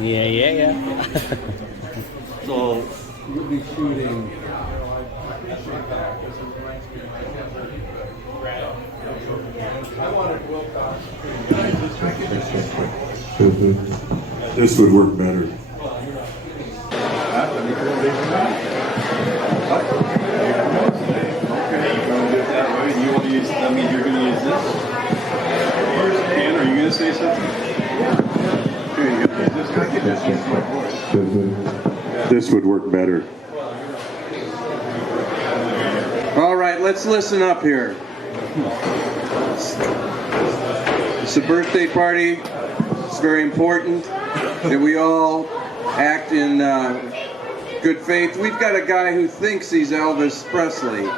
Yeah. So you'll be shooting. This would work better. You want to use, that means you're going to use this? Ken, are you going to say something? Here you go. This would work better. All right, let's listen up here. It's a birthday party. It's very important that we all act in good faith. We've got a guy who thinks he's Elvis Presley,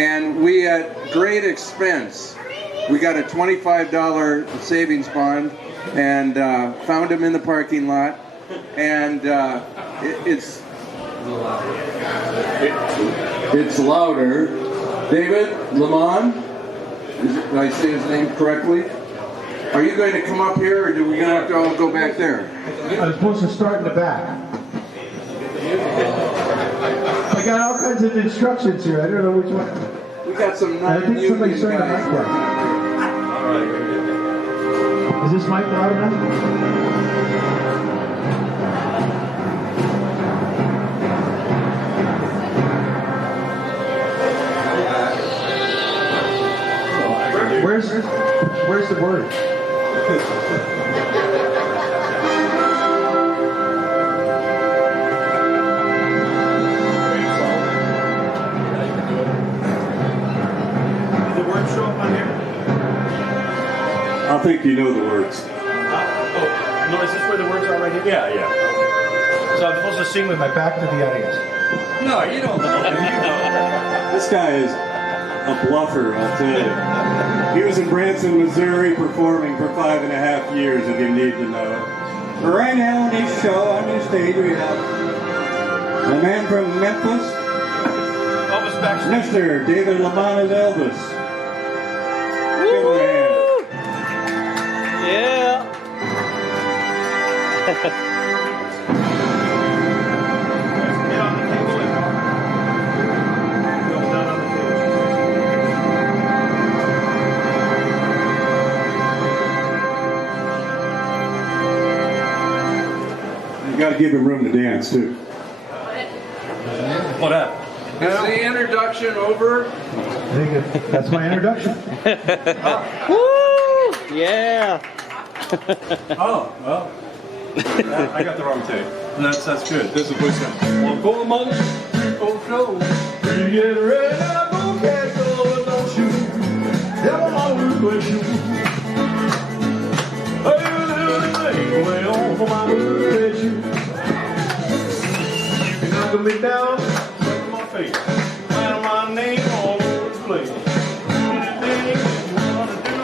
and we, at great expense, we got a $25 savings bond and found him in the parking lot, and it's louder. David Lamont, did I say his name correctly? Are you going to come up here, or do we have to all go back there? I was supposed to start in the back. I got all kinds of instructions here. I don't know which one. We got some I think somebody non-union started the mic guys. down. Is this mic loud enough? Where's the word? Did the words show up on here? I think you know the words. Oh, no, is this where the words are right here? Yeah. So I'm supposed to sing with my back to the audience. No, you don't know. This guy is a bluffer, I'll tell you. He was in Branson, Missouri, performing for 5.5 years, if you need to know. But right now on this show, on this stage, we have a man from Memphis, Elvis backstage. Mr. David Lamont as Elvis. Give him a hand. Yeah. Get on the table and go down on the table. You got to give him room to dance, too. What up? Is the introduction over? That's my introduction. Woo! Yeah. Oh, well. I got the wrong tape. That's good. This is voice now. Well, go among people show. You get ready, I go catch the Lord, don't you? Devil always with you. Hey, you way on for my with you. You can knock me down, break my face. Find my name all over the place. Anything you wanna do,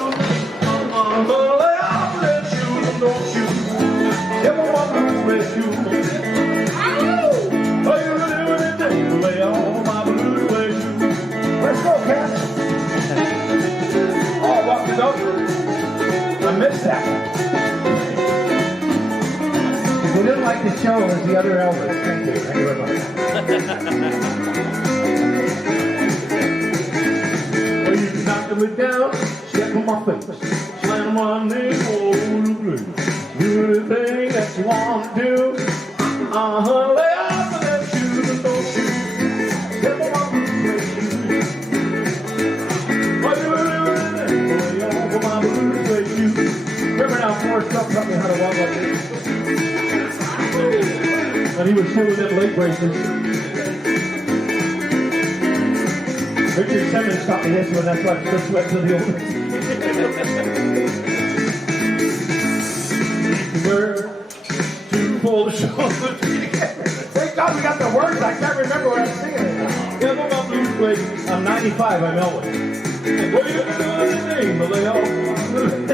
I'm gonna lay off that shoes, don't you? Devil always with you. Oh, you really think to lay off my blues with you? Let's go, Cass. Oh, what the dog? I missed that. If we didn't like the show, it was the other Elvis. Thank you. Thank you very much. Oh, you can knock me down, step on my face, slam my name all over the place. Do anything that you want to do. Lay off of them shoes and don't shoot. Step on my blues with you. Oh, you really lay off of my blues with you. Remember now, Forrest Gump taught me how to walk like this. And he was full of them leg braces. Richard Simmons taught me this one, that's why I'm still sweating to the old. Where to pull the show. Thank God we got the words, I can't remember what I'm singing. Step on my blues with you. I'm 95, I'm Elvis. What are you doing anything but lay off? Woo!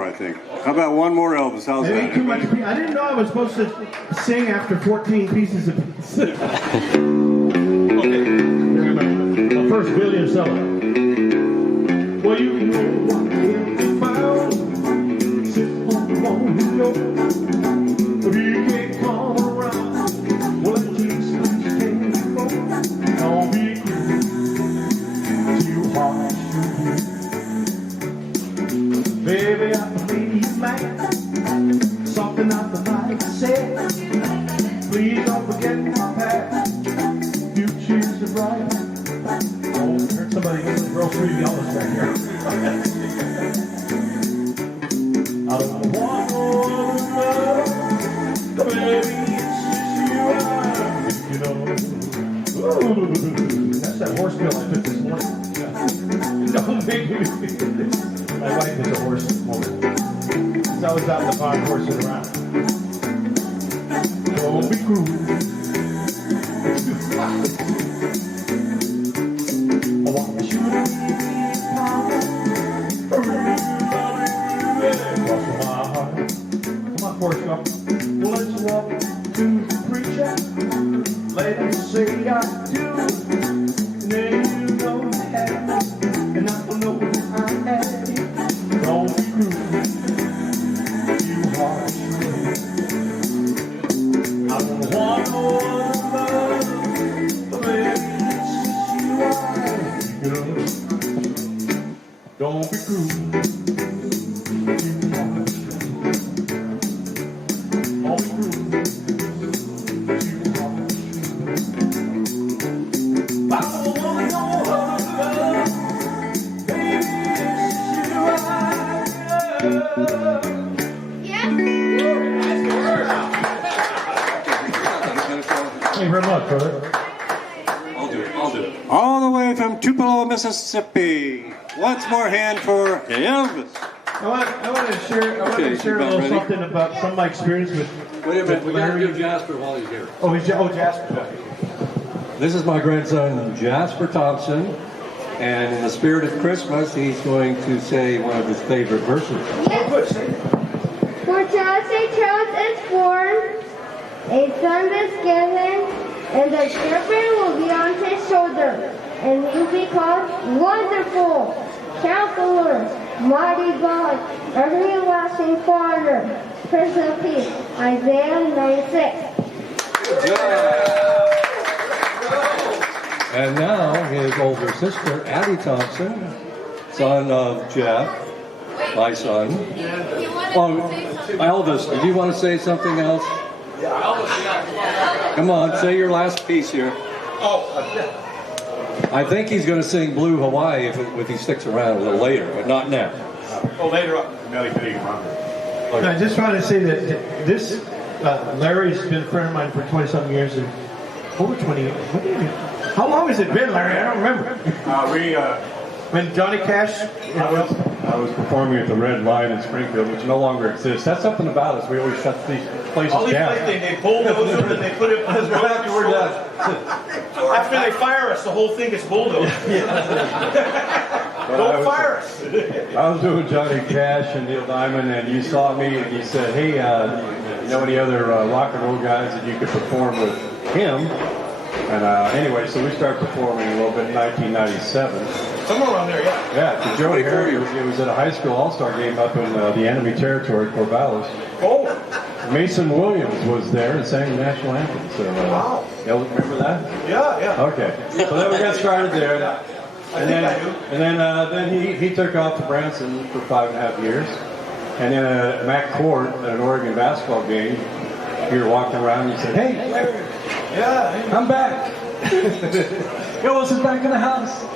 more, I think. How about one more Elvis? How's Maybe that? too much. I didn't know I was supposed to sing after 14 pieces of pizza. Okay. Well, first, William Sullivan. Well, you know what it's about. Sit on the window. If you can't come around, well, let you sleep. Don't be too harsh. Baby, I made you mad. Something I might have said. Please don't forget my past. You choose the right. Oh, I heard somebody get the grocery Elvis back here. I don't want no other love. Baby, it's just you I think, you know. Ooh, that's that horse pill I took this morning. Don't make me feel this. My wife is a horse woman. She's always out in the park horsing around. Don't be cruel. It's too flat. I want you to be cross my heart. Come on, Forrest Gump. Well, let's walk to the preacher. Let him say I do. And then you know that. And I don't know who I am. Don't be cruel. You harsh. I don't want no other love. But baby, it's just you I don't be cruel. You harsh. Don't be cruel. You harsh. I don't want no other love. Baby, it's just you Thank you very much, brother. I'll do it. All the way from Tupelo, Mississippi. Once more hand for Elvis. I want to share a little something about some of my experience with. Wait a minute, we got to Larry. give Jasper while he's here. Oh, Jasper. This is my grandson, Jasper Thompson, and in the spirit of Christmas, he's going to say one of his favorite verses. Oh, good. Say it. For to us a child is born, a son is given, and the shepherd will be on his shoulder, and he will be called Wonderful, Counselor, Mighty God, Everlasting Father, Prince of Peace. Isaiah 9:6. And now his older sister, Addie Thompson, son of Jeff, my son. Oh, Elvis, did you want to say something else? Come on, say your last piece here. I think he's going to sing Blue Hawaii if he sticks around a little later, but not now. Later on. I just want to say that this, Larry's been a friend of mine for 20-something years, and over 20 years. How long has it been, Larry? I don't remember. When Johnny Cash, I was performing at the Red Lion in Springfield, which no longer exists. That's something about us. We always shut these places all these down. places, they bulldoze them and they put it on his road. After they fire us, the whole thing is bulldozed. Don't fire us. I was doing Johnny Cash and Neil Diamond, and you saw me and you said, hey, you know any other rock and roll guys that you could perform with him? And anyway, so we started performing a little bit in 1997. Somewhere around there, yeah. Yeah, to Joey Harry. It was at a high school all-star game up in the enemy territory, Corvallis. Oh, Mason Williams was there and sang the national anthem. So, wow. Y'all remember that? Yeah. Okay. So then we got started there. And then he took off to Branson for 5.5 years. And then at Mac Court at an Oregon basketball game, we were walking around and he said, hey, Larry, Yeah. I'm back. Elvis is back in the house.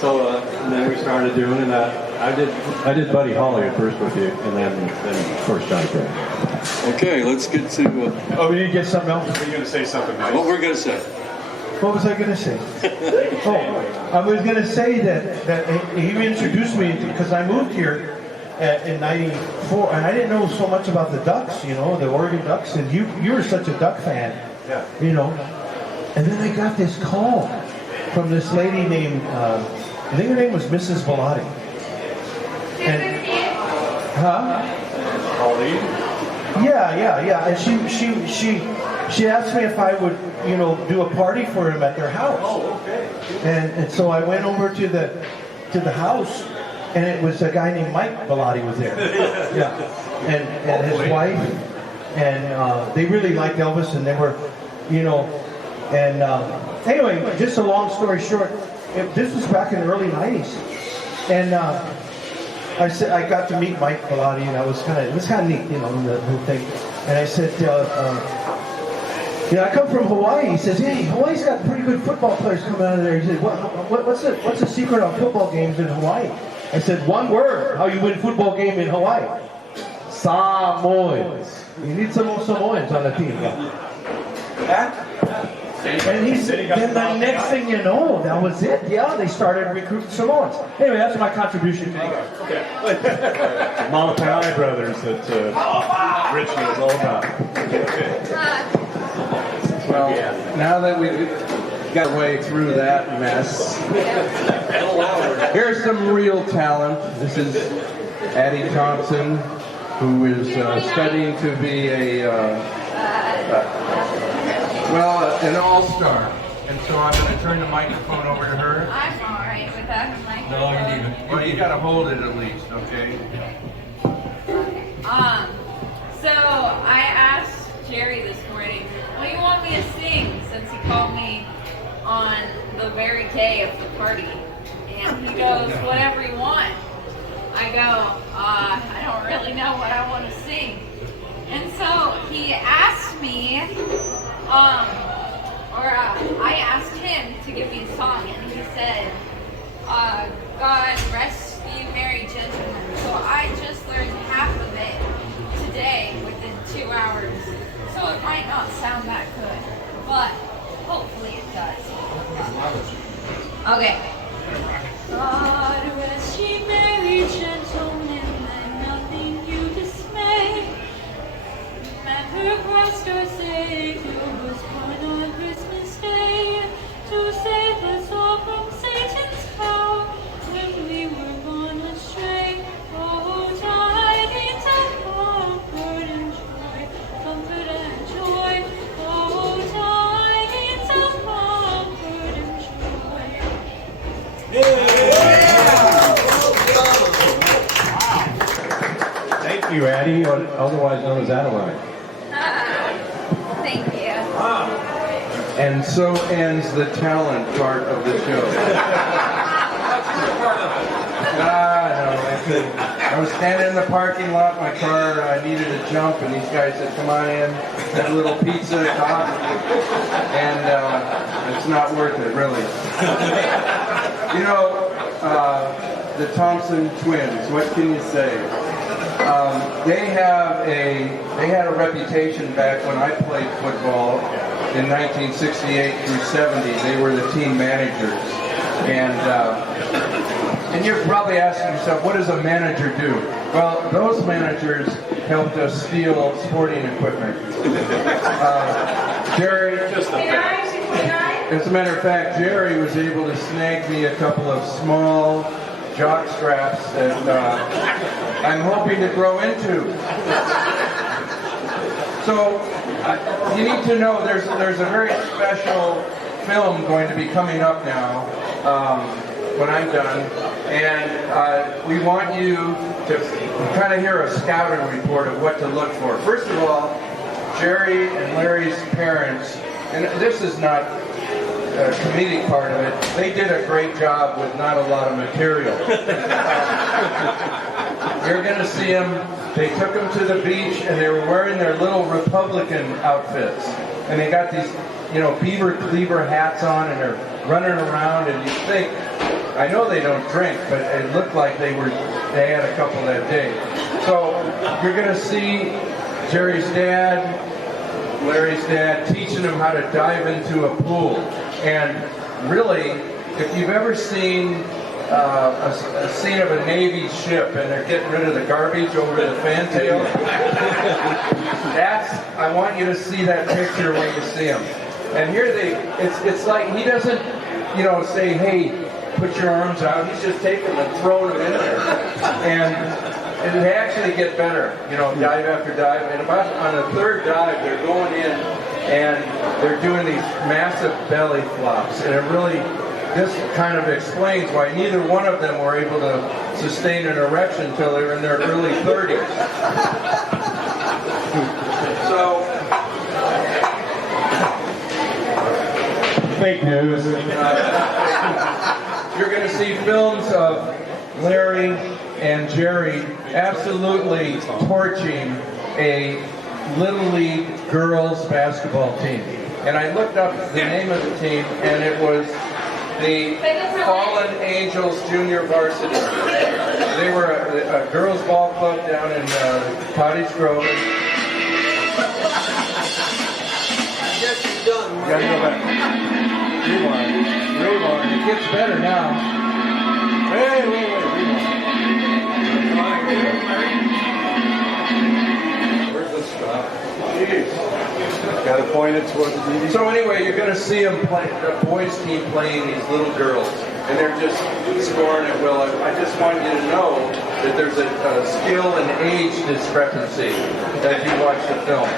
So and then we started doing, and I did Buddy Holly at first with you, and then of course Johnny Cash. Okay, let's get to Oh, we need to get something else. Are you going to say something nice? what we're going to say. What was I going to say? I was going to say that he introduced me because I moved here in '94, and I didn't know so much about the Ducks, the Oregon Ducks, and you were such a Duck fan, And then I got this call from this lady named, I think her name was Mrs. Bellotti. And Huh? Pauline? Yeah. And she asked me if I would, do a party for him at their house. Oh, okay. And so I went over to the house, and it was a guy named Mike Bellotti was there. Yeah. And his wife, and they really liked Elvis, and they were, and anyway, just a long story short, this was back in the early '90s, and I got to meet Mike Bellotti, and it was kind of neat, the whole thing. And I said, I come from Hawaii. He says, hey, Hawaii's got pretty good football players coming out of there. He said, what's the secret on football games in Hawaii? I said, one word, how you win football game in Hawaii. Samoans. You need some more Samoans on the team. And he said, then the next thing you know, that was it. Yeah, they started recruiting Samoans. Anyway, that's my contribution to you guys. Okay. Mama Pie Brothers that Rich knows all about. Well, now that we've got our way through that mess, here's some real talent. This is Addie Thompson, who is studying to be an all-star. And so I'm going to turn the microphone over to her. I'm all right with that. No, you need it. Well, you got to hold it at least, okay? So I asked Jerry this morning, what do you want me to sing, since he called me on the very day of the party. And he goes, whatever you want. I go, I don't really know what I want to sing. And so he asked me, I asked him to give me a song, and he said, God rest ye merry gentlemen. So I just learned half of it today within 2 hours. So it might not sound that good, but hopefully it does. Okay. God rest ye merry gentlemen, let nothing you dismay. Remember Christ our Savior was born on Christmas Day to save us all from Satan's power when we were gone astray. Oh, tidings of comfort and joy, comfort and joy. Oh, tidings of comfort and joy. Thank you, Addie, otherwise known as Adeline. Thank you. And so ends the talent part of the show. I was standing in the parking lot, my car needed a jump, and these guys said, come on in, had a little pizza, coffee, and it's not worth it, really. The Thompson twins, what can you say? They had a reputation back when I played football in 1968 through 70. They were the team managers, and you're probably asking yourself, what does a manager do? Well, those managers helped us steal sporting equipment. Jerry, as a matter of fact, Jerry was able to snag me a couple of small jock straps that I'm hoping to grow into. So you need to know there's a very special film going to be coming up now when I'm done, and we want you to kind of hear a scouting report of what to look for. First of all, Jerry and Larry's parents, and this is not a comedic part of it, they did a great job with not a lot of material. You're going to see them. They took them to the beach, and they were wearing their little Republican outfits. And they got these, beaver cleaver hats on, and they're running around, and you think, I know they don't drink, but it looked like they had a couple that day. So you're going to see Jerry's dad, Larry's dad, teaching them how to dive into a pool. And really, if you've ever seen a scene of a Navy ship and they're getting rid of the garbage over the fantail, I want you to see that picture when you see them. And here it's like he doesn't, say, hey, put your arms out. He's just taking them and throwing them in there. and they actually get better, you know, dive after dive. And about on the third dive, they're going in and they're doing these massive belly flops. And it really, this kind of explains why neither one of them were able to sustain an erection until they were in their early 30s. So, Fake news. you're going to see films of Larry and Jerry absolutely torching a Little League girls basketball team. And I looked up the name of the team, and it was the Fallen Angels Junior Varsity. They were a girls ball club down in Cottage Grove. You gotta go back. Rewind. It gets better now. Hey, wait, rewind. Where's the stop? Jeez. Gotta point it towards the TV. So anyway, you're gonna see them play, the boys team playing these little girls, and they're just scoring it well. I just want you to know that there's a skill and age discrepancy as you watch the film.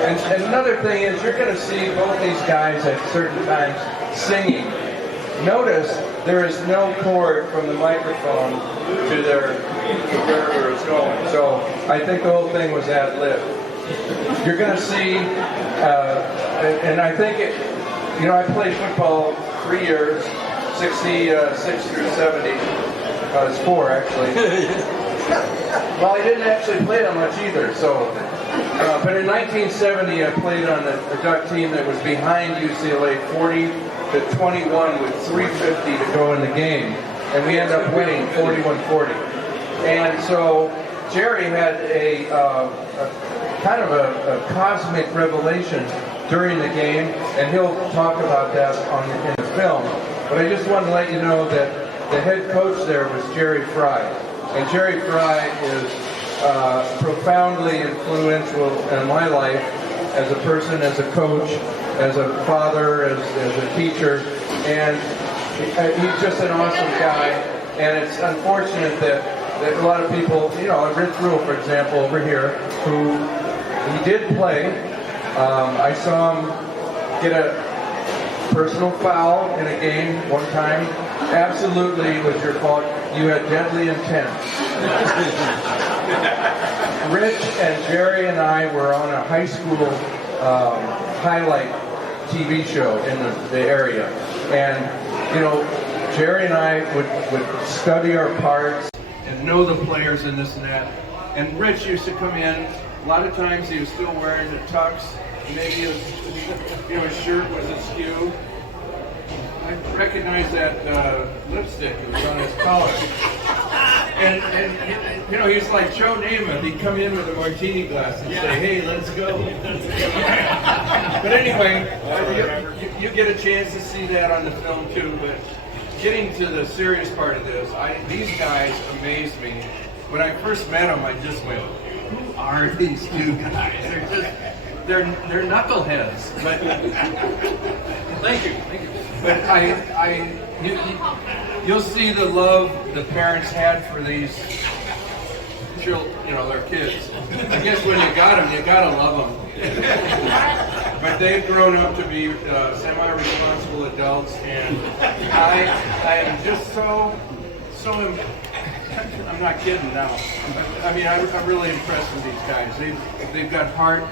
And another thing is you're going to see both these guys at certain times singing. Notice there is no cord from the microphone to wherever it's going. So I think the whole thing was ad-lib. You're going to see, and I think it, you know, I played football 3 years, 66 through 70. It's 4 actually. Well, I didn't actually play that much either. So, but in 1970, I played on a duck team that was behind UCLA, 40-21, with 3:50 to go in the game, and we ended up winning 41-40. And so Jerry had a kind of a cosmic revelation during the game, and he'll talk about that in the film. But I just wanted to let you know that the head coach there was Jerry Fry. And Jerry Fry is profoundly influential in my life as a person, as a coach, as a father, as a teacher. And he's just an awesome guy. And it's unfortunate that a lot of people, you know, Rich Rule, for example, over here, who he did play. I saw him get a personal foul in a game one time. Absolutely was your fault. You had deadly intent. Rich and Jerry and I were on a high school highlight TV show in the area. And, you know, Jerry and I would study our parts and know the players and this and that. And Rich used to come in. A lot of times he was still wearing the tux. Maybe his shirt was askew. I recognized that lipstick that was on his collar. And you know, he's like Joe Namath. He'd come in with a martini glass and say, "Hey, let's go." But anyway, you get a chance to see that on the film too. But getting to the serious part of this, these guys amazed me. When I first met them, I just went, "Who are these two guys? They're knuckleheads." But thank you. But you'll see the love the parents had for these children, you know, their kids. I guess when you got them, you gotta love them. But they've grown up to be semi-responsible adults, and I am just so. I'm not kidding now. I mean, I'm really impressed with these guys. They've got heart.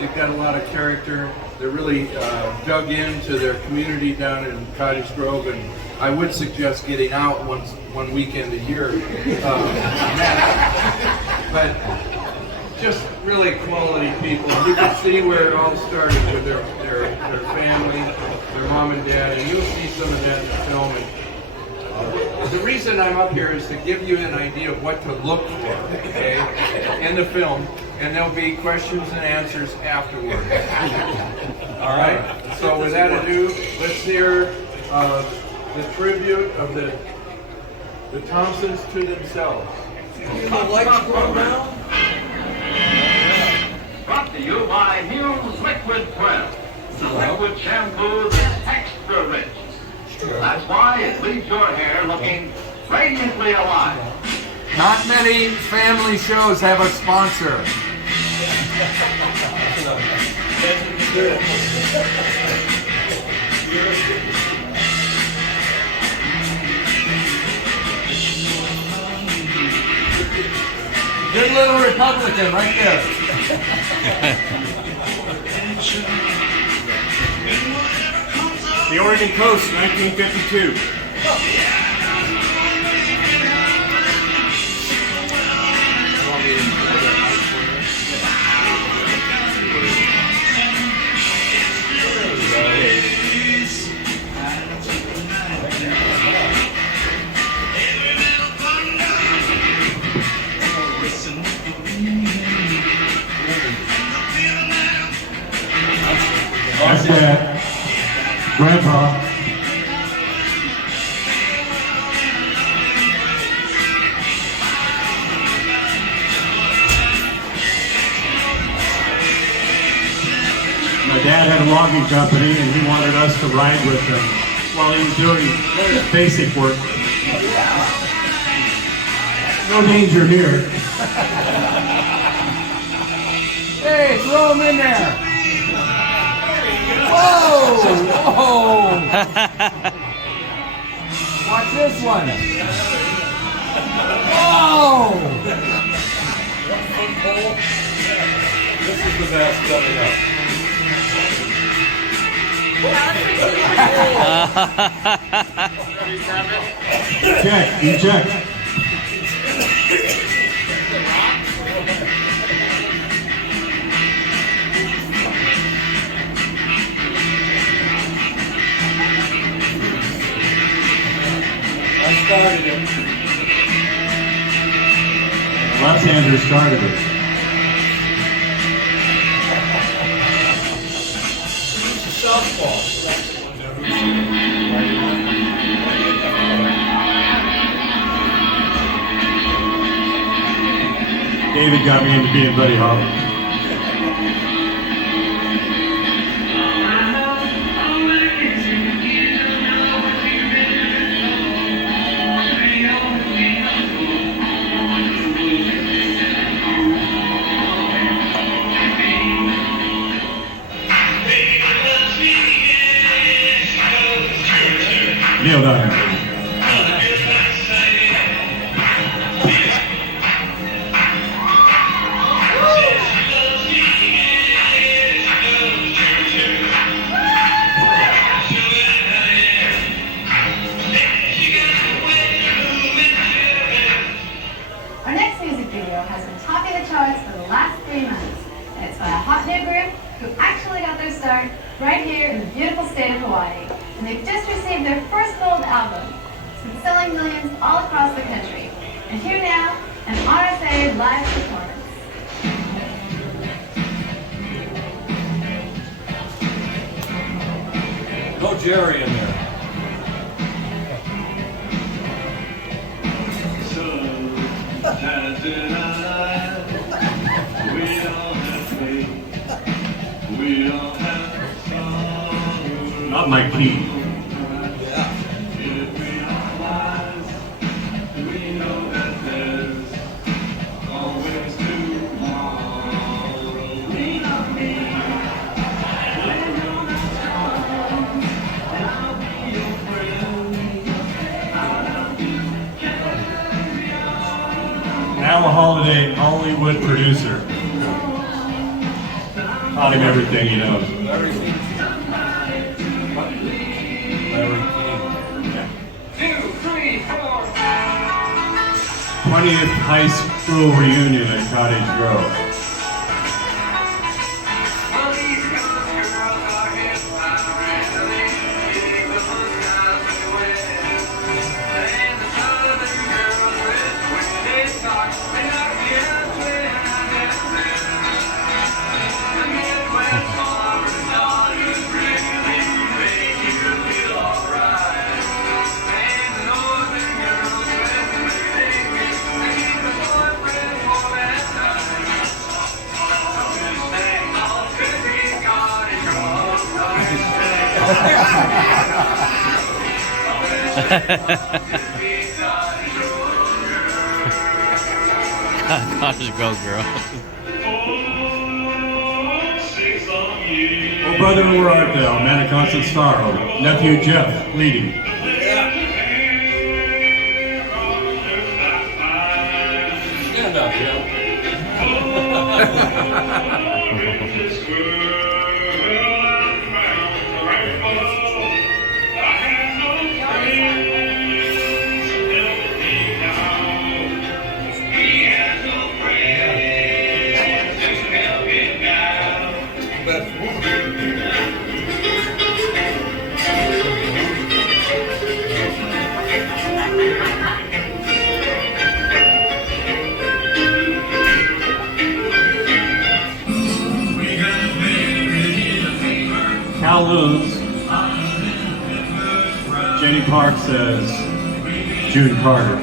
They've got a lot of character. They're really dug into their community down in Cottage Grove, and I would suggest getting out one weekend a year. But just really quality people. You can see where it all started with their family, their mom and dad, and you'll see some of that in the film. And the reason I'm up here is to give you an idea of what to look for, okay, in the film. And there'll be questions and answers afterward. All right? So with that ado, let's hear the tribute of the Thompsons to themselves. The lights go down. Brought to you by Hume's Liquid 12. The liquid shampoo that's extra rich. That's why it leaves your hair looking radiantly alive. Not many family shows have a sponsor. Good little Republican right there. The Oregon Coast, 1952. That's Dad. Grandpa. My dad had a logging company and he wanted us to ride with him while he was doing basic work. No danger here. Hey, throw him in there. Whoa! Whoa! Watch this one. Whoa! This is the best coming up. Check, you check. I started it. Left-hander started it. David got me into being Buddy Holly. Neil Diamond. Our next music video has been topping the charts for the last 3 months, and it's by a hot new group who actually got their start right here in the beautiful state of Hawaii. And they've just received their first gold album. It's been selling millions all across the country. And here now, an RSA live performance. Go Jerry in there. Not my key. Now a holiday Hollywood producer. Taught him everything he knows. Larry King. Larry King. 20th high school reunion at Cottage Grove. Gosh, go girl. Oh, brother, where art thou? Man of constant sorrow. Nephew Jeff, leading. Stand up, yeah. Cal Luz. Jenny Park says June Carter.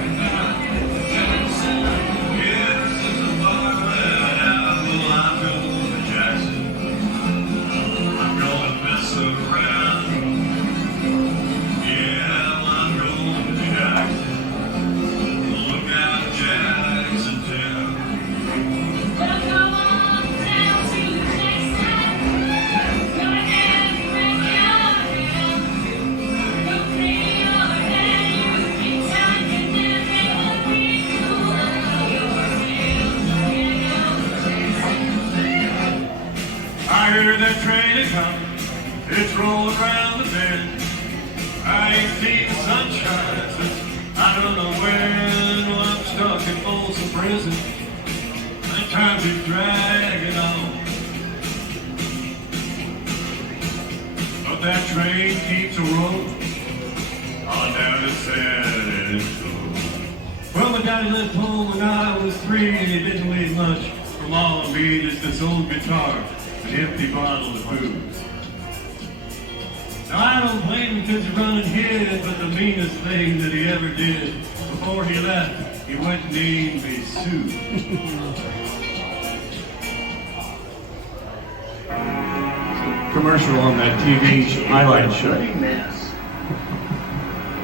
I hear that train is coming, it's rolling around the bend. I ain't seen the sunshine since I don't know when. Well, I'm stuck in Folsom Prison, and time keeps dragging on. But that train keeps a rolling on down to San Antonio. Well, my daddy left home when I was 3, and he didn't leave much for Mom and me, just this old guitar, an empty bottle of booze. Now I don't blame him because he's running hid, but the meanest thing that he ever did before he left, he went and named me Sue. Commercial on that TV highlight show.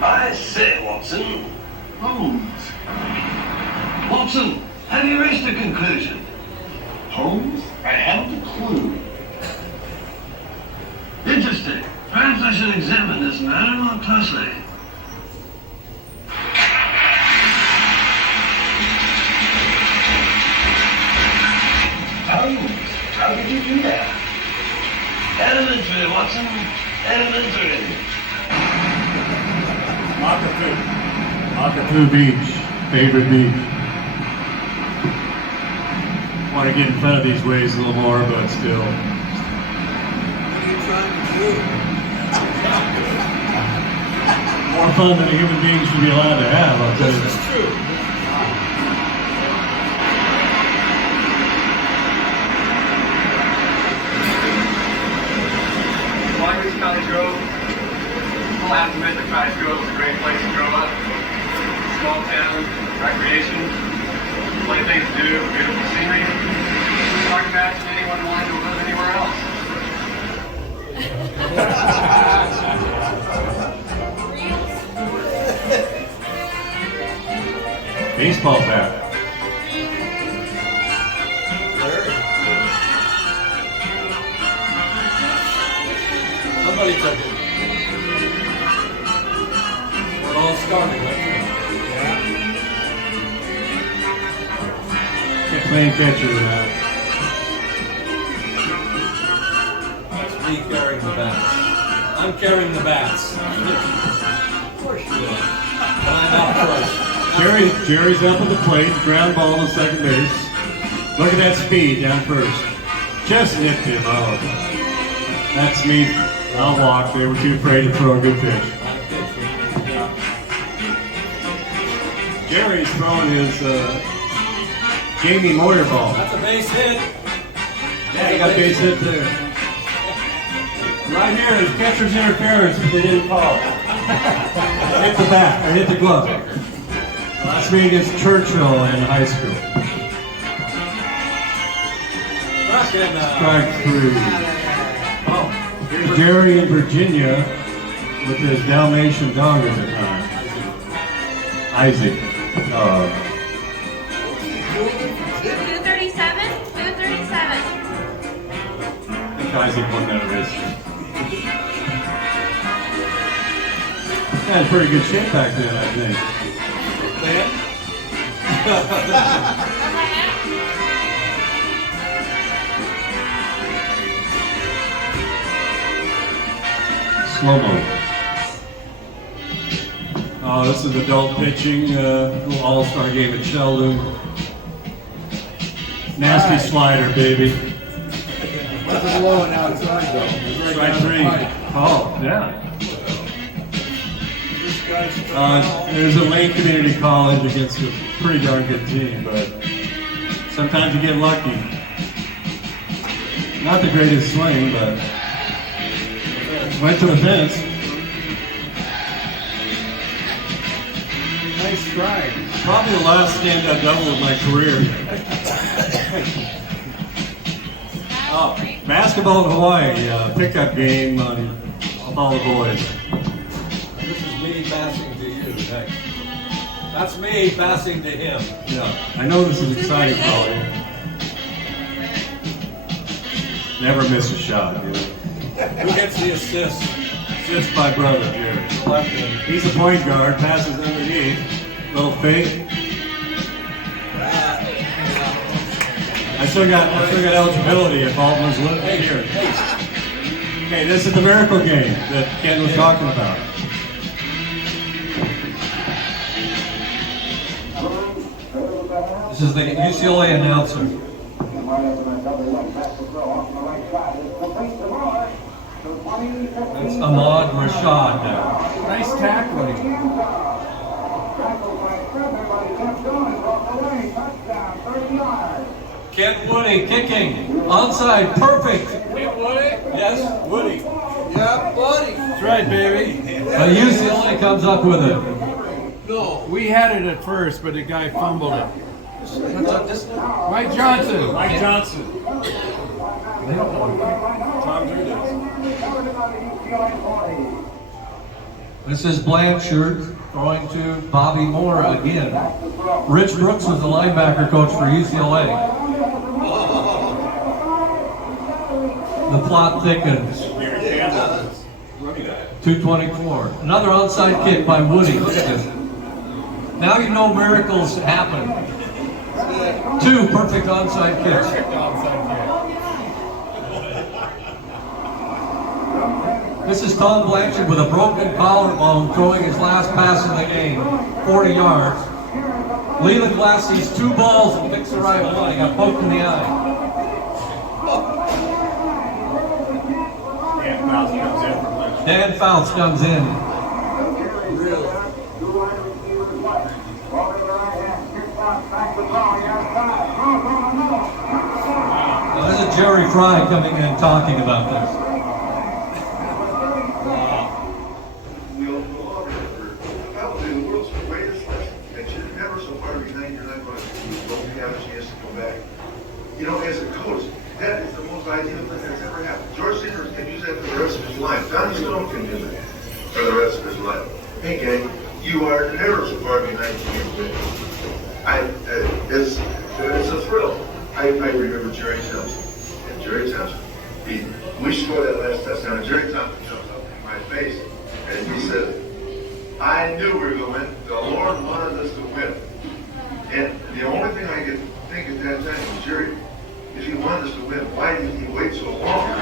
I say, Watson. Holmes. Watson, have you reached a conclusion? Holmes, I haven't a clue. Interesting. Perhaps I should examine this matter more closely. Holmes, how did you do that? Elementary, Watson. Elementary. Akatu Beach, favorite beach. Want to get in front of these waves a little more, but still. What are you trying to do? More fun than a human being should be allowed to have, I'll tell you. This is true. Longers County Grove. We'll have to admit that Cottage Grove is a great place to grow up. Small town, recreation, plenty of things to do, beautiful scenery. It's hard to imagine anyone wanting to live anywhere else. Baseball bat. Somebody took it. It all started, right? Kept playing catcher with that. That's me carrying the bats. I'm carrying the bats. Of course you will. I'm out first. Jerry's up at the plate, ground ball to second base. Look at that speed down first. Just nipped him out. That's me. I'll walk. They were too afraid to throw a good pitch. Jerry's throwing his Jamie Moyer ball. That's a base hit. Yeah, he got base hit there. Right here is catcher's interference, but they didn't call it. Hit the bat, or hit the glove. Last meeting against Churchill in high school. Strike 3. Here's Jerry in Virginia with his Dalmatian dog at the time. Isaac. guys have won that race. Had pretty good shape back then, I think. Slow-mo. Oh, this is adult pitching, little all-star game at Sheldon. Nasty slider, baby. What's it low and outside though? Strike three. Oh, yeah. There's a Lane Community College against a pretty darn good team, but sometimes you get lucky. Not the greatest swing, but went to the fence. Nice strike. Probably the last stand-up double of my career. Basketball in Hawaii, pickup game of all the boys. This is me passing to you next. That's me passing to him. Yeah, I know this is exciting for all of you. Never miss a shot. You know? Who gets the assist? Assist by brother here. He's a point guard, passes underneath. Little fake. I still got eligibility if Altman's living here. Okay, this is the miracle game that Ken was talking about. This is the UCLA announcer. That's Ahmad Rashad now. Nice tackling. Ken Woody kicking. Onside, perfect. Ken Woody? Yes, Woody. Yeah, buddy. That's right, baby. UCLA comes up with it. No. We had it at first, but the guy fumbled it. Mike Johnson. Mike Johnson. Tom Drew This is Blanchard throwing to Bobby Moore again. Rich Brooks was the linebacker coach for UCLA. The plot thickens. 224. Another onside kick by Woody. Now you know miracles happen. 2 perfect onside kicks. This is Tom Blanchard with a broken collarbone throwing his last pass in the game, 40 yards. Leland Glass sees 2 balls and picks the right one. He got poked in the eye. Dan Fouts comes in. Now, this is Jerry Fry coming in and talking about this. Probably the world's greatest lesson that you're never so far behind, you're not going to have a chance to come back. You know, as a coach, that is the most ideal thing that's ever happened. George Sanders can use that for the rest of his life. Donnie Stone can use that for the rest of his life. Hey, gang, you are never so far behind you can win. It's a thrill. I remember Jerry Thompson. And Jerry Thompson, we scored that last touchdown, and Jerry Thompson jumped up in my face, and he said, I knew we were going to win. The Lord wanted us to win. And the only thing I could think at that time was, Jerry, if he wanted us to win, why did he wait so long?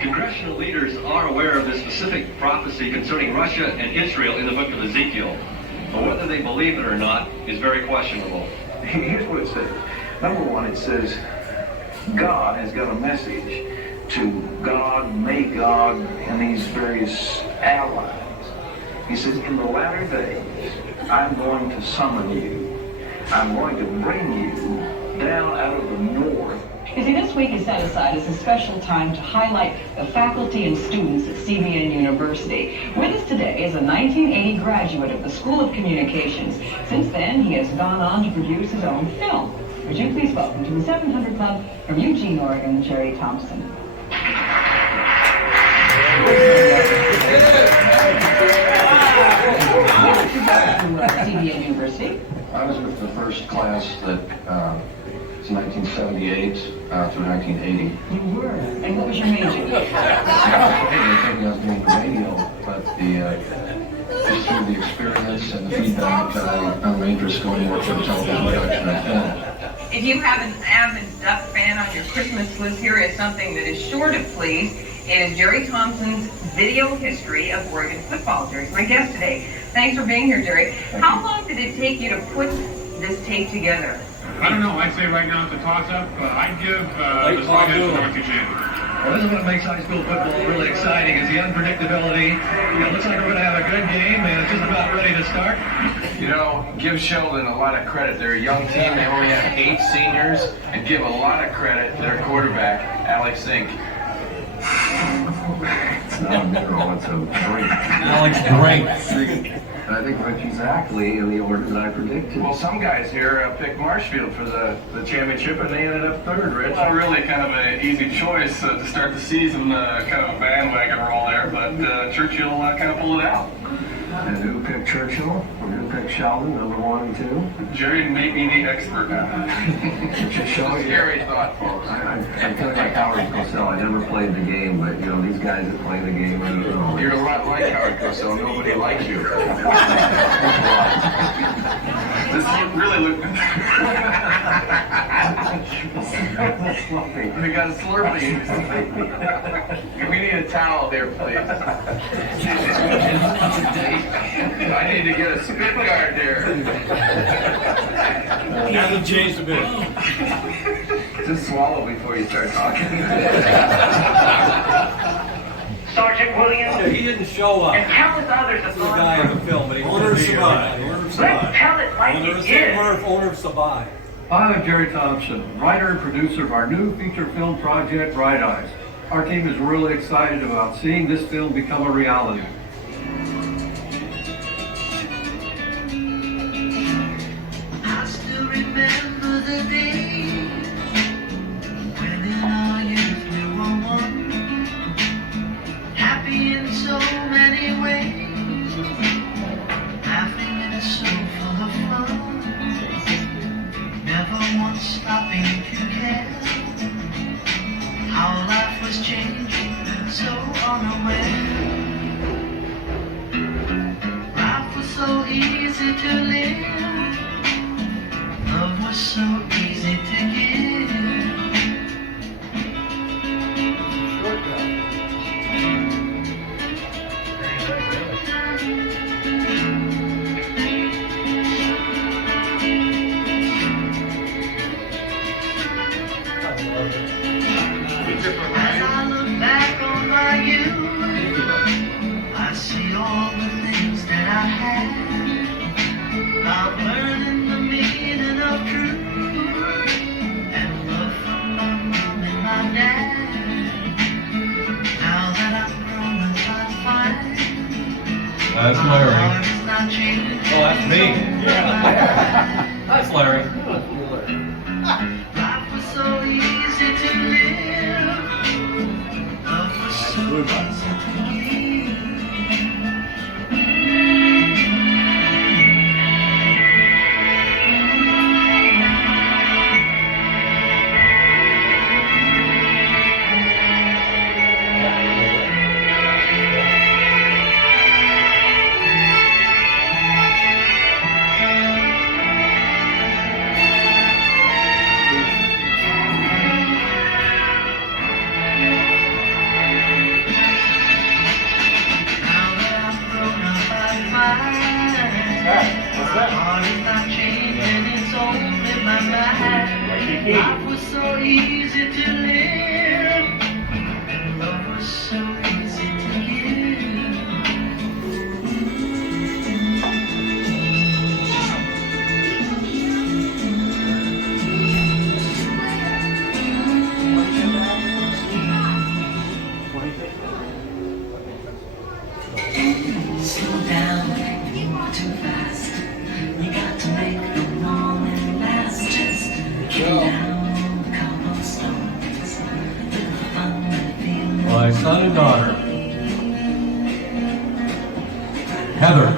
Congressional leaders are aware of the specific prophecy concerning Russia and Israel in the book of Ezekiel. But whether they believe it or not is very questionable. Here's what it says. Number one, it says God has got a message to Gog, Magog, and these various allies. He says, in the latter days, I'm going to summon you. I'm going to bring you down out of the north You see, this week is set aside as a special time to highlight the faculty and students at CBN University. With us today is a 1980 graduate of the School of Communications. Since then, he has gone on to produce his own film. Would you please welcome to the 700 Club from Eugene, Oregon, Jerry Thompson. CBN University. I was with the first class that was 1978 through 1980. You were? And what was your major? I was thinking I was doing radio, but just through the experience and the feedback, I found my interest going more to the television production and film. If you have an avid Duck fan on your Christmas list, here is something that is sure to please. It is Jerry Thompson's video history of Oregon football. Jerry's my guest today. Thanks for being here, Jerry. How long did it take you to put this tape together? I don't know. I'd say right now it's a toss-up. I'd give this one to North Eugene. Well, this is what makes high school football really exciting, is the unpredictability. It looks like we're going to have a good game, and it's just about ready to start. You know, give Sheldon a lot of credit. They're a young team. They only have 8 seniors. And give a lot of credit to their quarterback, Alex Zink. It's not a mineral, it's a drink. Alex Drake. I think that's exactly in the order that I predicted. Well, some guys here picked Marshfield for the championship, and they ended up third, Rich. Well, really kind of an easy choice to start the season, kind of a bandwagon roll there, but Churchill kind of pulled it out. And who picked Churchill? Or who picked Sheldon, number 1 and 2? Jerry made me the expert now. Just show you. Scary thought, folks. I'm kind of like Howard Cosell. I never played the game, but you know, these guys that play the game, I don't know. You're a lot like Howard Cosell. Nobody likes you. This really looked. We got a Slurpee. We need a towel there, please. I need to get a spit guard there. Hasn't changed a bit. Just swallow before you start talking. Sergeant Williams. He didn't show up. And countless others have The guy in the film, but he Owner of wasn't here. Survive. Let's tell it like it is. Owner of Survive. I'm Jerry Thompson, writer and producer of our new feature film project, Bright Eyes. Our team is really excited about seeing this film become a reality. I still remember the day when in our youth we were one, happy in so many ways, laughing and so full of fun, never once stopping to care how life was changing so unaware. Life was so easy to live, love was so easy to give. As I look back on my youth, I see all the things that I had. I'm learning the meaning of truth and love from my mom and my dad. Now that I'm grown up, I find That's my Larry. heart is not changing. Oh, that's me. Yeah. That's Larry. Life was so easy to live. Love was so easy to give. Life was so easy to live, and love was so easy to give. My son and daughter, Heather.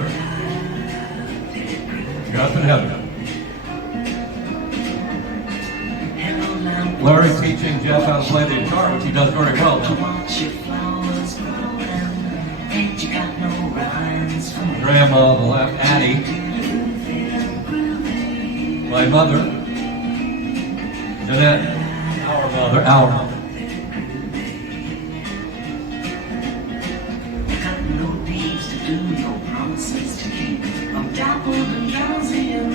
Jeff and Heather. Larry teaching Jeff how to play the guitar, which he does very well. Grandma on the left, Addie. My mother, Jeanette. Our mother.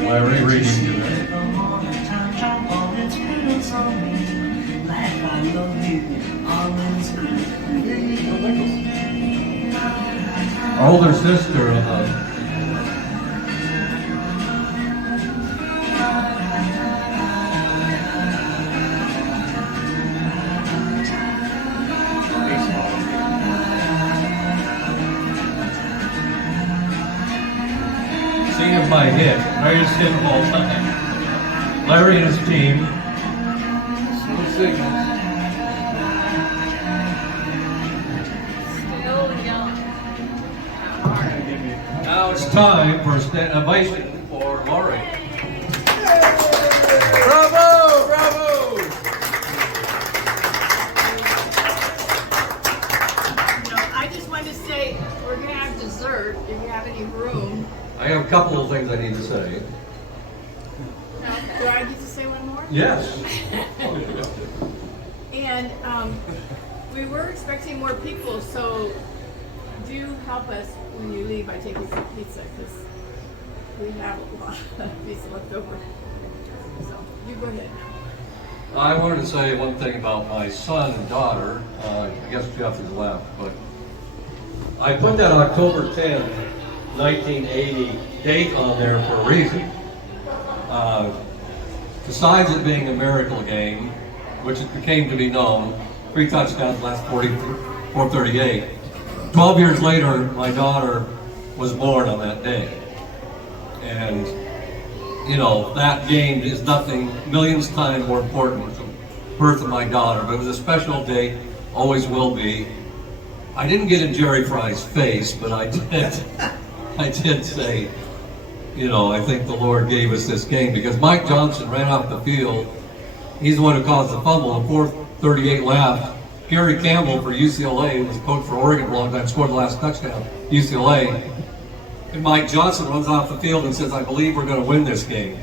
Larry reading to her. Older sister scene of my hit, greatest hit of all time. Larry and his team. Now it's time for a ovation for Laurie. Bravo! Bravo! I just wanted to say we're going to have dessert if you have any room. I have a couple of things I need to say. Do I get to say one more? Yes. And we were expecting more people, so do help us when you leave by taking some pizza, because we have a lot of pizza left over. So you go ahead now. I wanted to say one thing about my son and daughter. I guess Jeff is left, but I put that October 10, 1980 date on there for a reason. Besides it being a miracle game, which it became to be known, 3 touchdowns last 438. 12 years later, my daughter was born on that day. And, you know, that game is nothing, millions times more important than the birth of my daughter. But it was a special day, always will be. I didn't get in Jerry Fry's face, but I did say, you know, I think the Lord gave us this game because Mike Johnson ran off the field. He's the one who caused the fumble. And 4:38 left. Gary Campbell for UCLA, who was coach for Oregon for a long time, scored the last touchdown. UCLA. And Mike Johnson runs off the field and says, "I believe we're going to win this game."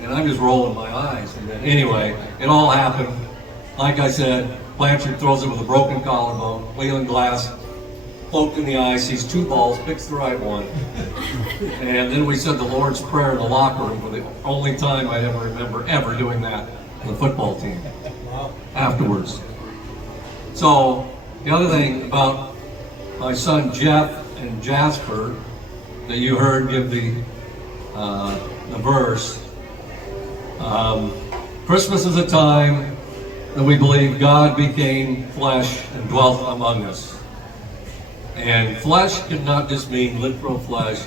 And I'm just rolling my eyes. And then, anyway, it all happened. Like I said, Blanchard throws it with a broken collarbone. Leland Glass poked in the eye, sees 2 balls, picks the right one. And then we said the Lord's Prayer in the locker room for the only time I ever remember ever doing that with the football team afterwards. So the other thing about my son Jeff and Jasper that you heard give the verse, Christmas is a time that we believe God became flesh and dwelt among us. And flesh can not just mean literal flesh,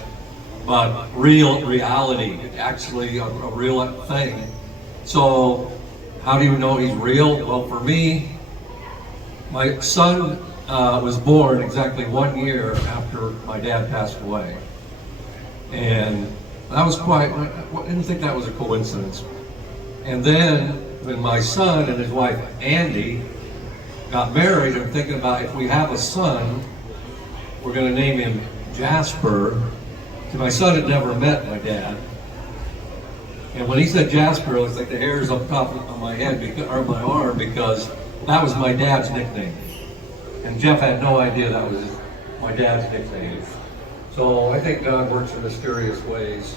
but reality, actually a real thing. So how do you know he's real? Well, for me, my son was born exactly 1 year after my dad passed away. And that was I didn't think that was a coincidence. And then when my son and his wife Andy got married, I'm thinking about if we have a son, we're going to name him Jasper. So my son had never met my dad. And when he said Jasper, it was like the hairs up top of my head, or my arm, because that was my dad's nickname. And Jeff had no idea that was my dad's nickname. So I think God works in mysterious ways,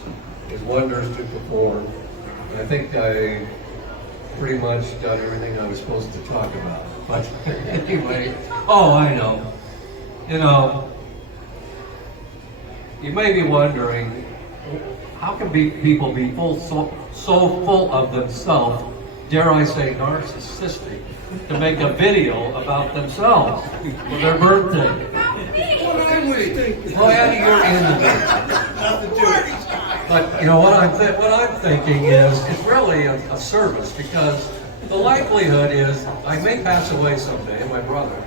His wonders to perform. And I think I pretty much done everything I was supposed to talk about. But anyway, oh, I know. You know, you may be wondering, how can people be so full of themselves, dare I say narcissistic, to make a video about themselves for their birthday? Well, Andy, you're into that. But you know what I'm thinking is it's really a service, because the likelihood is I may pass away someday, my brother.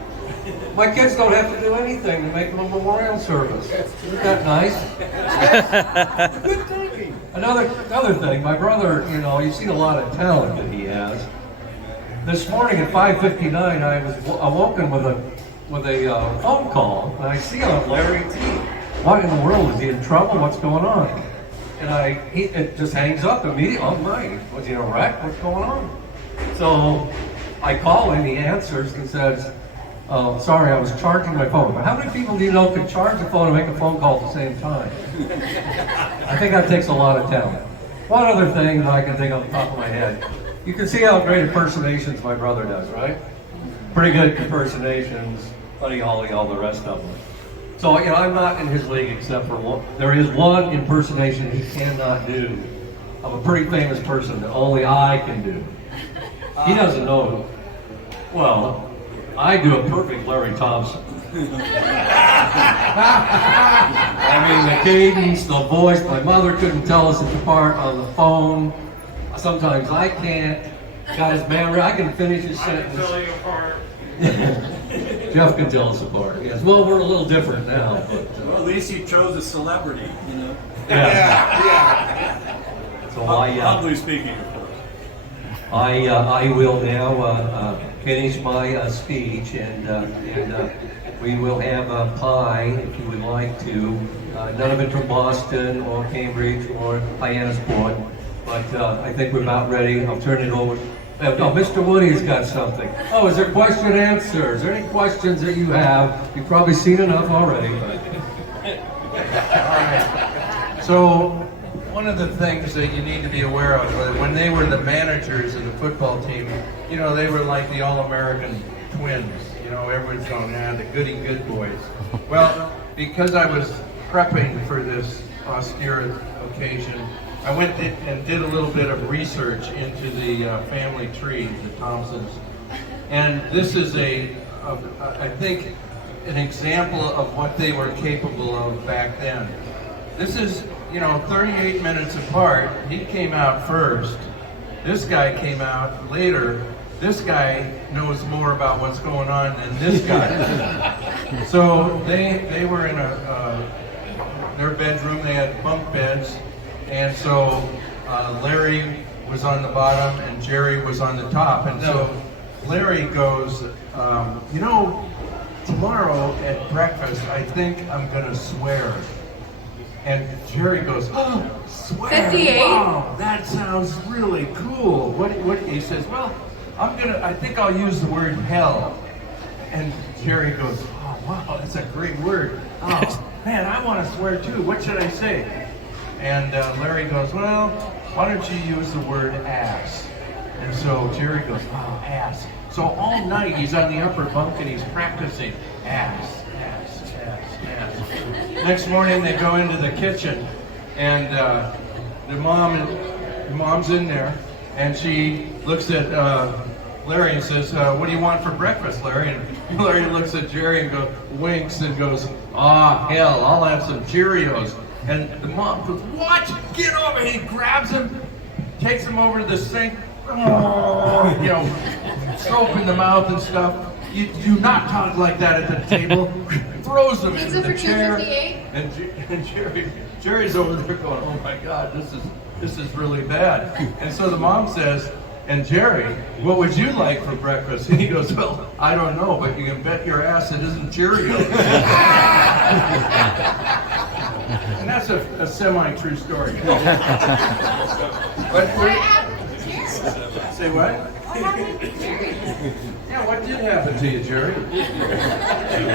My kids don't have to do anything to make them a memorial service. Isn't that nice? Good thinking. Another thing, my brother, you know, you've seen a lot of talent that he has. This morning at 5:59, I was awoken with a phone call, and I see on Larry T. What in the world, is he in trouble? What's going on? And it just hangs up immediately. Oh my, was he in a wreck? What's going on? So I call him, he answers and says, "Oh, sorry, I was charging my phone." But how many people do you know can charge a phone and make a phone call at the same time? I think that takes a lot of talent. One other thing that I can think off the top of my head. You can see how great impersonations my brother does, right? Pretty good impersonations, Buddy Holly, all the rest of them. So, you know, I'm not in his league except for one. There is one impersonation he cannot do of a pretty famous person that only I can do. He doesn't know it. Well, I do a perfect Larry Thompson. I mean, the cadence, the voice, my mother couldn't tell us apart on the phone. Sometimes I can't. Got his memory. I can finish his sentence. Tell you apart. Jeff can tell us apart. Yes. Well, we're a little different now. But, well, at least you chose a celebrity, you know. Yeah. So humbly speaking, of course. I will now finish my speech, and we will have a pie if you would like to. None of it from Boston or Cambridge or Hyannisport. But I think we're about ready. I'll turn it over. Oh, Mr. Woody's got something. Oh, is there question and answer? Is there any questions that you have? You've probably seen enough already. But... So, one of the things that you need to be aware of, when they were the managers of the football team, you know, they were like the All-American twins. You know, everyone's going, the goody good boys. Well, because I was prepping for this austere occasion, I went and did a little bit of research into the family tree, the Thompsons. And this is I think, an example of what they were capable of back then. This is, you know, 38 minutes apart. He came out first. This guy came out later. This guy knows more about what's going on than this guy. So they were in their bedroom. They had bunk beds. And so Larry was on the bottom and Jerry was on the top. And so Larry goes, you know, tomorrow at breakfast, I think I'm going to swear. And Jerry goes, oh, swear. 58? Wow, that sounds really cool. What he says, well, I think I'll use the word hell. And Jerry goes, oh, wow, that's a great word. Oh, man, I want to swear too. What should I say? And Larry goes, well, why don't you use the word ass? And so Jerry goes, oh, ass. So all night he's on the upper bunk and he's practicing ass, ass, ass, ass. Next morning they go into the kitchen and the mom's in there and she looks at Larry and says, what do you want for breakfast, Larry? And Larry looks at Jerry and winks and goes, hell, I'll have some Cheerios. And the mom goes, what? Get over here. He grabs him, takes him over to the sink, you know, soap in the mouth and stuff. You do not talk like that at the table. Throws him into the chair. And Jerry's over there going, oh my God, this is really bad. And so the mom says, and Jerry, what would you like for breakfast? And he goes, well, I don't know, but you can bet your ass it isn't Cheerios. And that's a semi-true story. Say what? What happened to Jerry? Yeah, what did happen to you, Jerry?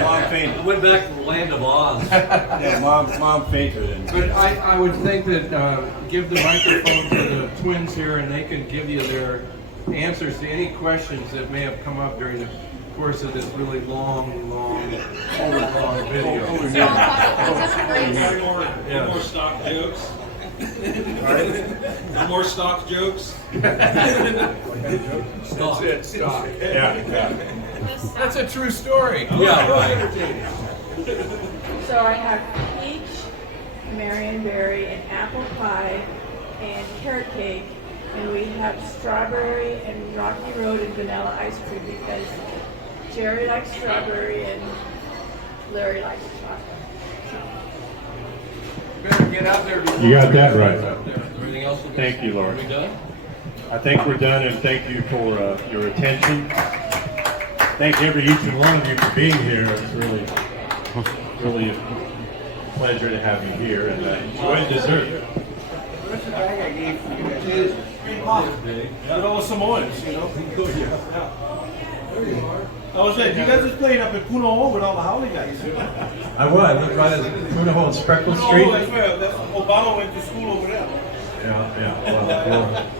Mom fainted. Went back to the land of Oz. Yeah, mom fainted. But I would think that give the microphone to the twins here, and they can give you their answers to any questions that may have come up during the course of this really long video. No more stock jokes. No more stock jokes. Stock. Yeah. That's a true story. So I have peach, marionberry and apple pie and carrot cake, and we have strawberry and Rocky Road and vanilla ice cream because Jerry likes strawberry and Larry likes chocolate. Better get out there. You got that right. Everything else? Thank you, Lord. Are we done? I think we're done, and thank you for your attention. Thank each and one of you for being here. It's really a pleasure to have you here, and enjoy dessert. Where's the bag I gave you? Good old Samoans, you know. I was saying, you guys just played up at Punahou with all the Howley guys. I was. We right at Punahou and Spreckle Street. Oh, that's right. Obama went to school over there. Yeah.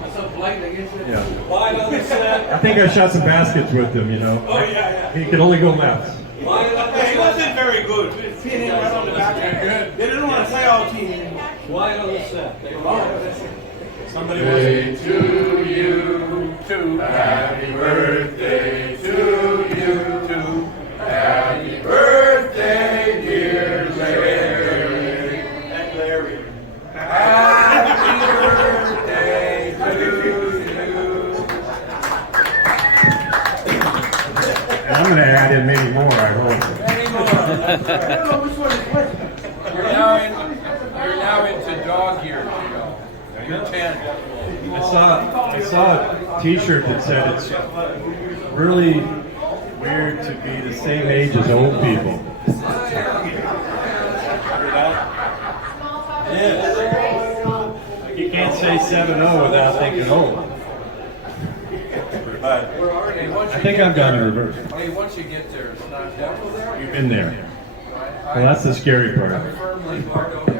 That's a blight against it. Yeah. Wide on the set. I think I shot some baskets with him, you know. Oh, yeah. He could only go left. He wasn't very good. We hit him right on the back. They didn't want to play all team. Wide on the set. Somebody Birthday to you, too. Happy birthday to you, too. Happy birthday, dear Larry. And Larry. Happy birthday to you. And I'm going to add in many more, I hope. Many more. That's right. I don't know which one is which. You're now into dog year. You're 10. I saw a T-shirt that said it's really weird to be the same age as old people. You can't say 7-0 without thinking old. But I think I've done in reverse. Once you get there, it's not that. You've been there. Well, that's the scary part. Firmly, Bardo.